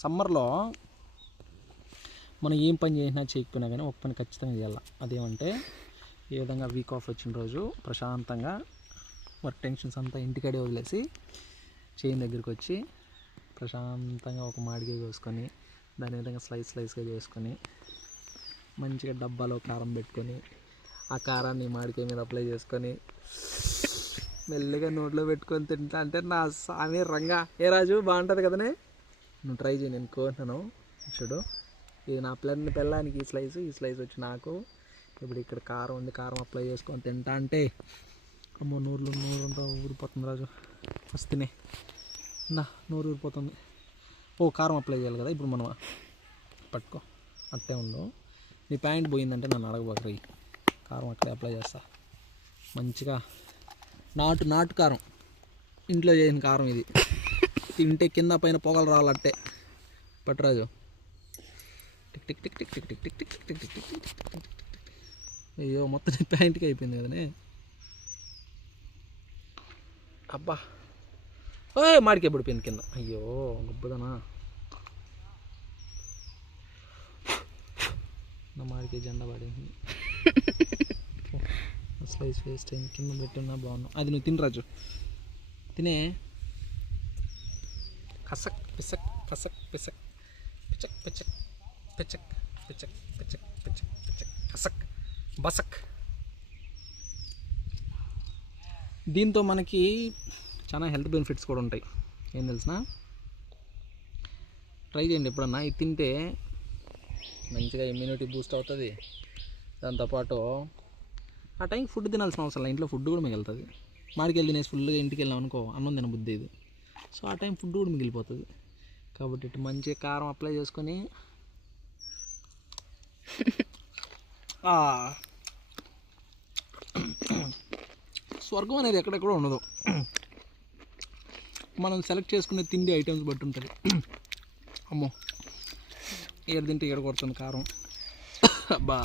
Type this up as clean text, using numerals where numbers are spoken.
సమ్మర్లో మనం ఏం పని చేసినా చేయకపోయినా కానీ ఒక పని ఖచ్చితంగా చేయాలి. అదేమంటే ఏ విధంగా వీక్ ఆఫ్ వచ్చిన రోజు ప్రశాంతంగా వర్క్ టెన్షన్స్ అంతా ఇంటికాడే వదిలేసి చేయిన్ దగ్గరికి వచ్చి ప్రశాంతంగా ఒక మామిడికాయ కోసుకొని దాని విధంగా స్లైస్గా చేసుకొని మంచిగా డబ్బాలో కారం పెట్టుకొని ఆ కారాన్ని మామిడికాయ మీద అప్లై చేసుకొని మెల్లిగా నోట్లో పెట్టుకొని తింటా అంటే నా సామి రంగా ఏ రాజు బాగుంటుంది కదనే. నువ్వు ట్రై చేయి, నేను కోరుతున్నాను. చూడు, ఇది నా పెళ్ళానికి ఈ స్లైస్ వచ్చి నాకు ఇప్పుడు ఇక్కడ కారం ఉంది, కారం అప్లై చేసుకొని తింటా అంటే అమ్మో నూరంతా ఊరిపోతుంది రాజు. ఫస్ట్ తినే నా నూరు ఊరిపోతుంది. ఓ కారం అప్లై చేయాలి కదా ఇప్పుడు మనం. పట్టుకో, అట్టే ఉండు. నీ ప్యాంట్ పోయిందంటే నన్ను అడగబోకరి, కారం అక్కడే అప్లై చేస్తా. మంచిగా నాటు కారం, ఇంట్లో చేసిన కారం ఇది. తింటే కింద పైన పొగలు రావాలంటే పట్టురాజు. Tick tick tick tick tick tick tick tick tick tick tick tick. అయ్యో మొత్తం ప్యాంట్కి అయిపోయింది కదనే. అబ్బా మాడికాయ పడిపోయింది కింద. అయ్యో గొప్పదనా, నా మాడికాయ జెండా పడింది. స్లైస్ వేస్ట్ అయింది, కింద పెట్టున్నా బాగున్నావు. అది నువ్వు తినరాజు, తినే. కసక్ పిసక్ కసక్ పిసక్ పిచక్ పిచక్ పిచక్ పిచక్ పిచక్ పిచక్ పిచక్ కసక్ బసక్. దీంతో మనకి చాలా హెల్త్ బెనిఫిట్స్ కూడా ఉంటాయి. ఏం తెలిసిన ట్రై చేయండి ఎప్పుడన్నా. ఇది తింటే మంచిగా ఇమ్యూనిటీ బూస్ట్ అవుతుంది. దాంతోపాటు ఆ టైంకి ఫుడ్ తినాల్సిన అవసరం లేదు, ఇంట్లో ఫుడ్ కూడా మిగులుతుంది. మాడికెళ్ళి తినేసి ఫుల్గా ఇంటికి వెళ్ళాం అనుకో, అన్నం తినబుద్ధి ఇది. సో ఆ టైం ఫుడ్ కూడా మిగిలిపోతుంది. కాబట్టి ఇటు మంచిగా కారం అప్లై చేసుకొని స్వర్గం అనేది ఎక్కడెక్కడో ఉండదు. మనం సెలెక్ట్ చేసుకునే తిండి ఐటమ్స్ బట్టి ఉంటుంది. అమ్మో ఏడు తింటే ఏడు కొడుతుంది కారం. అబ్బా.